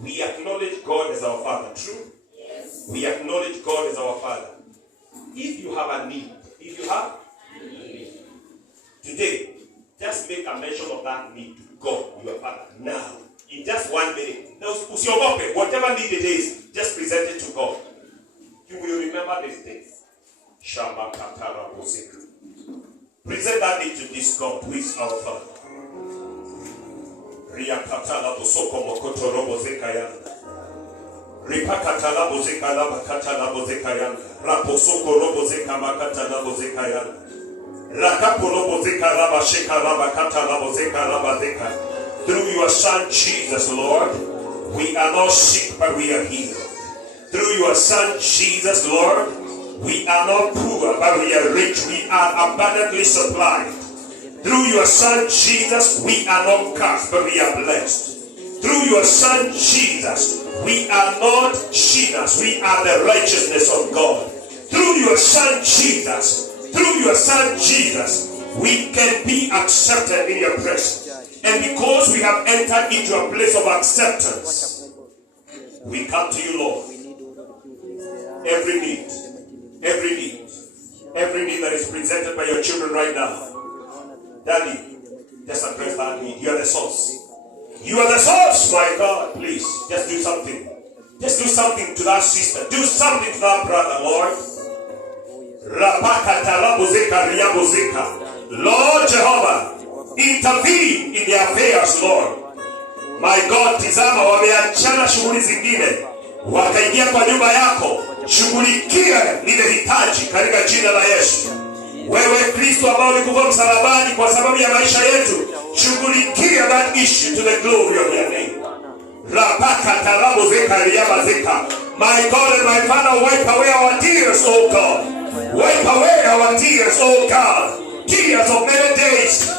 We acknowledge God as our Father. True? Yes. We acknowledge God as our Father. If you have a need, today, just make a mention of that need to God, your Father, now. In just 1 minute. Whatever need it is, just present it to God. You will remember these things. Present that need to this God who is our Father. Ripakatala bozeka la bakatala bozeka yan. Raposoko robozeka makatala bozeka yan. Rakapolo bozeka la basheka la bakatala bozeka la bazeka. Through your Son Jesus, Lord, we are not sick but we are healed. Through your Son Jesus, Lord, we are not poor but we are rich. We are abundantly supplied. Through your Son Jesus, we are not cursed but we are blessed. Through your Son Jesus, we are not sinners, we are the righteousness of God. Through your Son Jesus, we can be accepted in your presence. And because we have entered into a place of acceptance, we come to you, Lord. Every need that is presented by your children right now, Daddy, just address that need. You are the source. You are the source, my God. Please, just do something. Just do something to that sister. Do something to that brother, Lord. Lord Jehovah, intervene in their affairs, Lord. My God, tizama wameachana shughuli zingine, wakaingia kwa nyumba yako. Shughulikia lile hitaji katika jina la Yesu. Wewe Kristo ambao ulikufa msalabani kwa sababu ya maisha yetu, shughulikia that issue to the glory of your name. My God and my Father, wipe away our tears, oh God. Wipe away our tears, oh God. Tears of many days.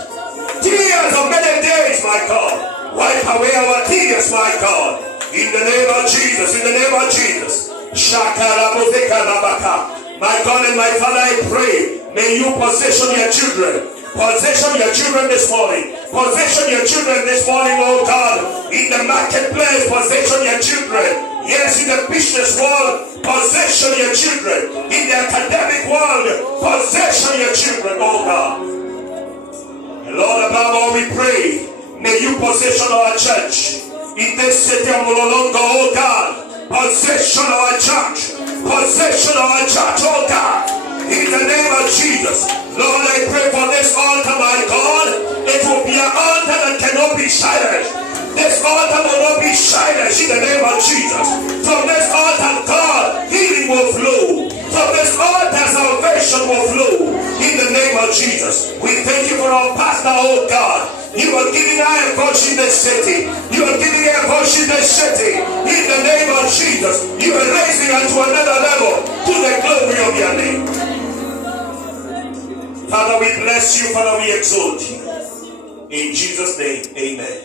Tears of many days, my God. Wipe away our tears, my God. In the name of Jesus, in the name of Jesus. My God and my Father, I pray, may you possession your children. Possession your children this morning. Possession your children this morning, oh God. In the marketplace, possession your children. Yes, in the business world, possession your children. In the academic world, possession your children, oh God. And Lord, above all we pray, may you possession our church. In this city of Mlolongo, oh God. Possession our church. Possession our church, oh God. In the name of Jesus. Lord, I pray for this altar, my God. It will be an altar that cannot be silenced. This altar will not be silenced in the name of Jesus. From this altar, God, healing will flow. From this altar, salvation will flow. In the name of Jesus. We thank you for our pastor, oh God. You are giving her a voice in the city. You are giving her a voice in the city. In the name of Jesus. You are raising her to another level. To the glory of your name. Father, we bless you. Father, we exalt you. In Jesus' name, amen.